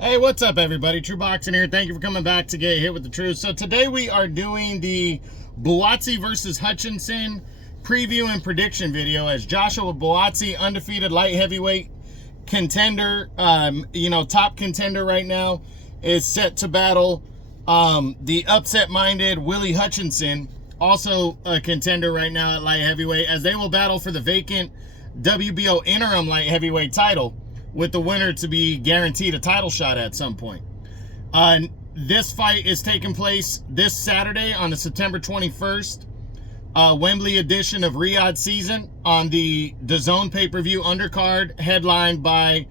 Hey, what's up, everybody? True Boxing here. Thank you for coming back to Get Hit with the Truth. So today we are doing the Buatsi versus Hutchinson preview and prediction video, as Joshua Buatsi, undefeated light heavyweight contender, top contender right now, is set to battle the upset-minded Willie Hutchinson, also a contender right now at light heavyweight, as they will battle for the vacant WBO interim light heavyweight title, with the winner to be guaranteed a title shot at some point. This fight is taking place this Saturday on the September 21st Wembley edition of Riyadh season on the DAZN pay-per-view undercard, headlined by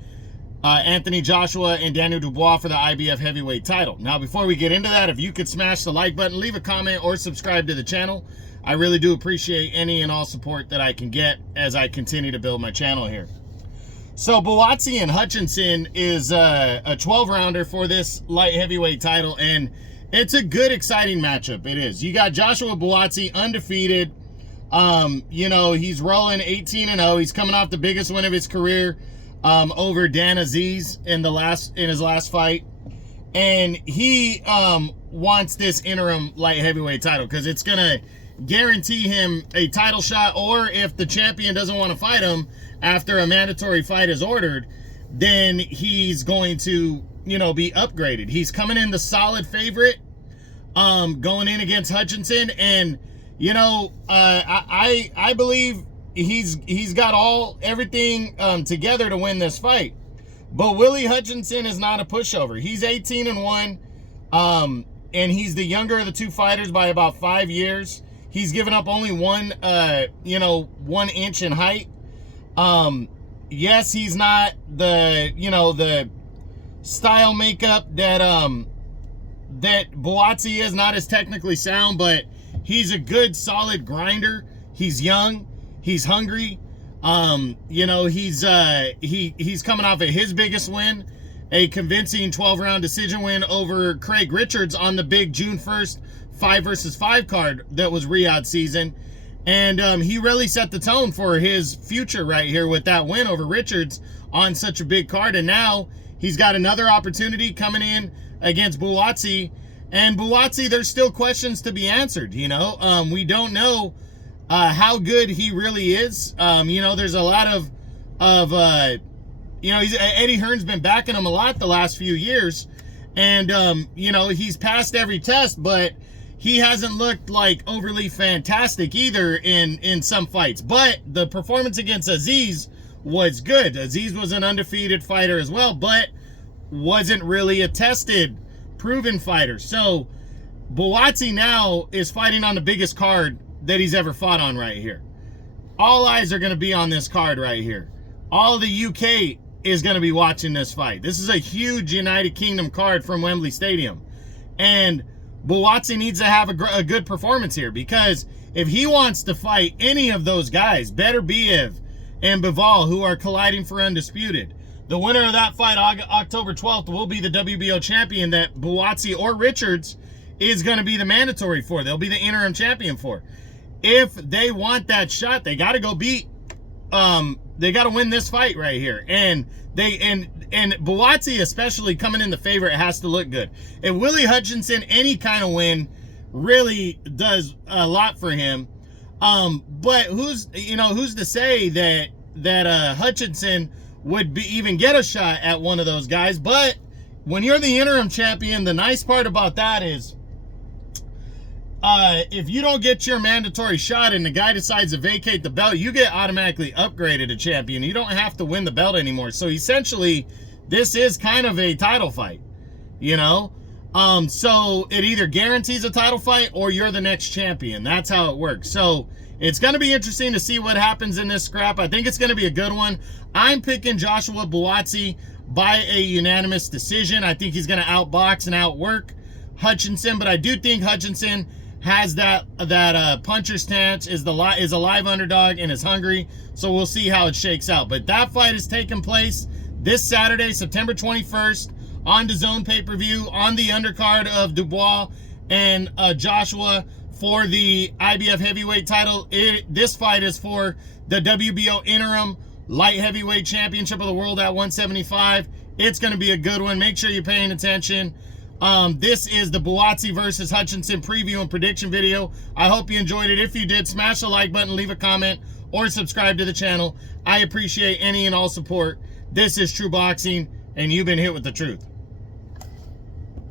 Anthony Joshua and Daniel Dubois for the IBF heavyweight title. Now, before we get into that, if you could smash the like button, leave a comment, or subscribe to the channel, I really do appreciate any and all support that I can get as I continue to build my channel here. So Buatsi and Hutchinson is a 12-rounder for this light heavyweight title, and it's a good, exciting matchup. It is. You got Joshua Buatsi, undefeated. He's rolling 18-0. He's coming off the biggest win of his career over Dan Aziz in his last fight, and he wants this interim light heavyweight title because it's gonna guarantee him a title shot, or if the champion doesn't want to fight him after a mandatory fight is ordered, then he's going to, be upgraded. He's coming in the solid favorite, going in against Hutchinson, and I believe he's got everything together to win this fight. But Willie Hutchinson is not a pushover. He's 18-1, and he's the younger of the two fighters by about 5 years. He's given up only 1 inch in height. Yes, he's not the style makeup that Buatsi is, not as technically sound, but he's a good, solid grinder. He's young, he's hungry. He's coming off of his biggest win, a convincing 12-round decision win over Craig Richards on the big June 1st 5 versus 5 card that was Riyadh season. And he really set the tone for his future right here with that win over Richards on such a big card. And now he's got another opportunity coming in against Buatsi. And Buatsi, there's still questions to be answered, we don't know how good he really is. There's a lot of Eddie Hearn's been backing him a lot the last few years. And, he's passed every test, but he hasn't looked like overly fantastic either in some fights. But the performance against Aziz was good. Aziz was an undefeated fighter as well, but wasn't really a tested, proven fighter. So Buatsi now is fighting on the biggest card that he's ever fought on right here. All eyes are going to be on this card right here. All the UK is going to be watching this fight. This is a huge United Kingdom card from Wembley Stadium. And Buatsi needs to have a good performance here, because if he wants to fight any of those guys, Beterbiev and Bivol, who are colliding for undisputed, the winner of that fight, October 12th, will be the WBO champion that Buatsi or Richards is going to be the mandatory for. They'll be the interim champion for. If they want that shot, they got to go beat. They got to win this fight right here, and Buatsi, especially coming in the favorite, has to look good. If Willie Hutchinson, any kind of win really does a lot for him. But who's to say that Hutchinson would even get a shot at one of those guys? But when you're the interim champion, the nice part about that is, if you don't get your mandatory shot and the guy decides to vacate the belt, you get automatically upgraded to champion. You don't have to win the belt anymore. So essentially, this is kind of a title fight, so it either guarantees a title fight or you're the next champion. That's how it works. So it's going to be interesting to see what happens in this scrap. I think it's going to be a good one. I'm picking Joshua Buatsi by a unanimous decision. I think he's going to outbox and outwork Hutchinson, but I do think Hutchinson has that puncher stance, is a live underdog, and is hungry. So we'll see how it shakes out. But that fight is taking place this Saturday, September 21st, on DAZN pay-per-view, on the undercard of Dubois and Joshua for the IBF heavyweight title. This fight is for the WBO interim light heavyweight championship of the world at 175. It's going to be a good one. Make sure you're paying attention. This is the Buatsi versus Hutchinson preview and prediction video. I hope you enjoyed it. If you did, smash the like button, leave a comment, or subscribe to the channel. I appreciate any and all support. This is True Boxing, and you've been hit with the truth.